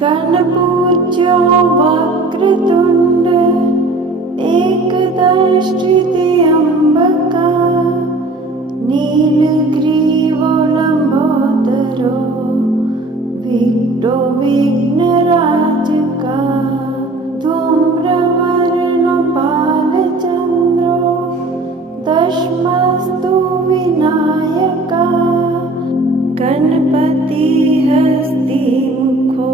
गणपूज्यो वक्रतुण्ड एकदंष्ट्रित्यम्बका नीलग्रीवो लम्बोदरो विघ्नो विघ्नराजका धूम्रवर्णो बालचन्द्रो दशमस्तु विनायका गणपतिः हस्तिमुखो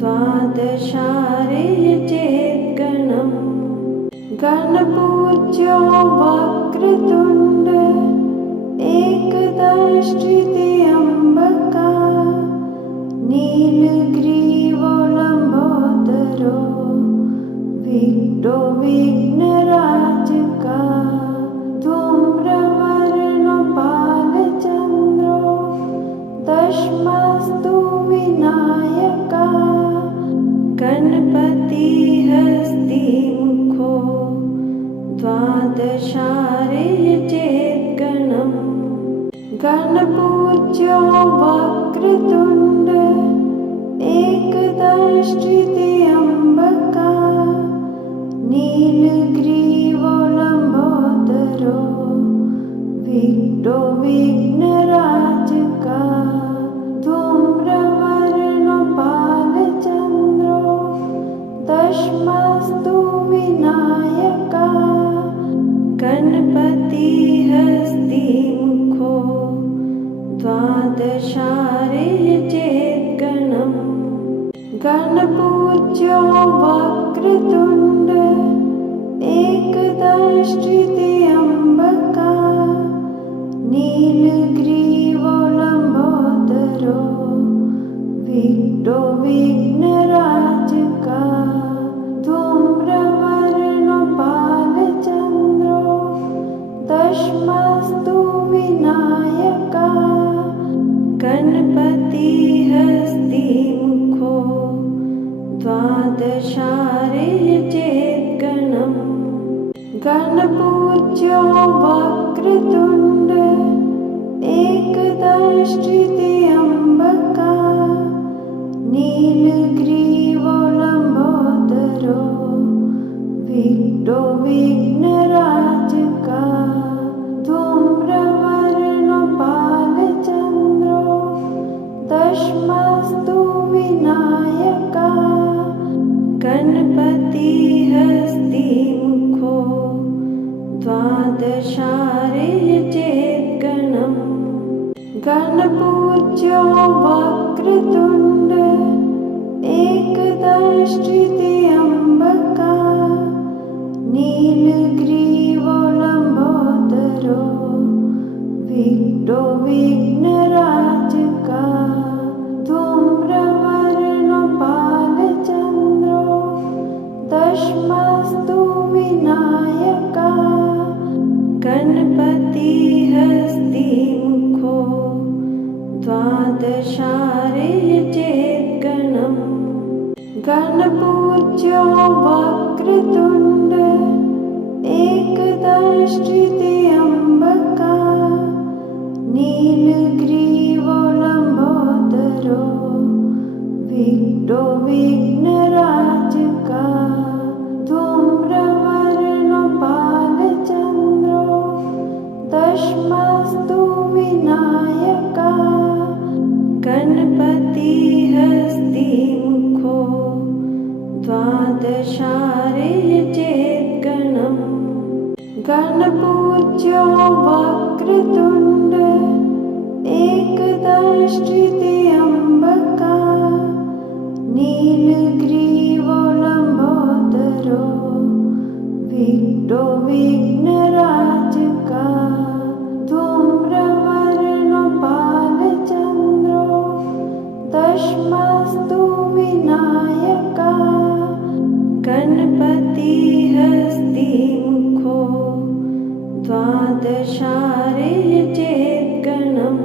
द्वादशार्यचेद्गणम् गणपूज्यो वक्रतुण्ड एकदंष्ट्रित्यम्बका नीलग्रीवो लम्बोदरो विघ्नो विघ्नराजका धूम्रवर्णो बालचन्द्रो दशमस्तु विनायका गणपतिः हस्तिमुखो द्वादशार्यचेद्गणम् गणपूज्यो वक्रतुण्ड एकदंष्ट्रित्यम्बका नीलग्रीवो लम्बोदरो विघ्नो विघ्नराजका धूम्रवर्णो बालचन्द्रो दशमस्तु विनायका गणपतिः हस्तिमुखो द्वादशार्यचेद्गणम् गणपूज्यो वक्रतुण्ड एकदंष्ट्रित्यम्बका नीलग्रीवो लम्बोदरो विघ्नो विघ्नराजका धूम्रवर्णो बालचन्द्रो दशमस्तु विनायका गणपतिः हस्तिमुखो द्वादशार्यचेद्गणम् गणपूज्यो वक्रतुण्ड एकदंष्ट्रित्यम्बका नीलग्रीवो लम्बोदरो विघ्नो विघ्नराजका धूम्रवर्णो बालचन्द्रो दशमस्तु विनायका गणपतिः हस्तिमुखो द्वादशार्यचेद्गणम् गणपूज्यो वक्रतुण्ड एकदंष्ट्रित्यम्बका नीलग्रीवो लम्बोदरो विघ्नो विघ्नराजका धूम्रवर्णो बालचन्द्रो दशमस्तु विनायका गणपतिः हस्तिमुखो द्वादशार्यचेद्गणम् गणपूज्यो वक्रतुण्ड एकदंष्ट्रित्यम्बका नीलग्रीवो लम्बोदरो विघ्नो विघ्नराजका धूम्रवर्णो बालचन्द्रो दशमस्तु विनायका गणपतिः हस्तिमुखो द्वादशार्यचेद्गणम् गणपूज्यो वक्रतुण्ड एकदंष्ट्रित्यम्बका नीलग्रीवो लम्बोदरो विघ्नो विघ्नराजका धूम्रवर्णो बालचन्द्रो दशमस्तु विनायका गणपतिः हस्तिमुखो द्वादशार्यचेद्गणम्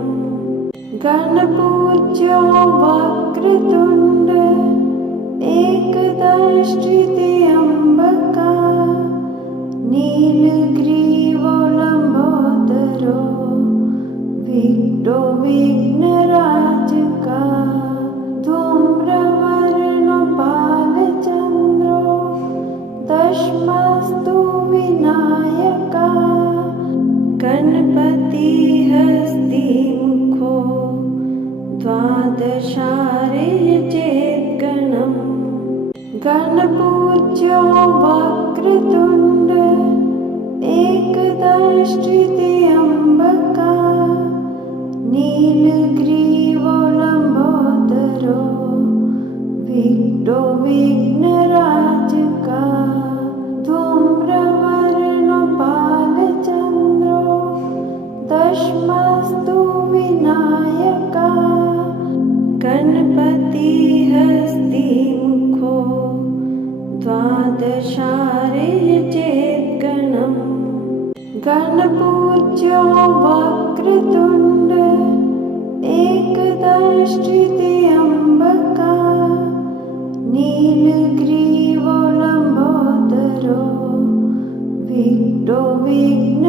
गणपूज्यो वक्रतुण्ड एकदंष्ट्रित्यम्बका नीलग्रीवो लम्बोदरो विघ्नो विघ्नराजका धूम्र द्वादशार्य चेद्गणम् गणपूज्यो वक्रतुण्ड एकदंष्ट्रित्यम्बका नीलग्रीवो लम्बोदरो विघ्नो विघ्नराजका धूम्रवर्णो बालचन्द्रो दशमस्तु विनायका गणपतिः हस्तिमुखो द्वादशार्य चेद्गणम् गणपूज्यो वक्रतुण्ड एकदंष्ट्रित्यम्बका नीलग्रीवो लम्बोदरो विघ्नो विघ्न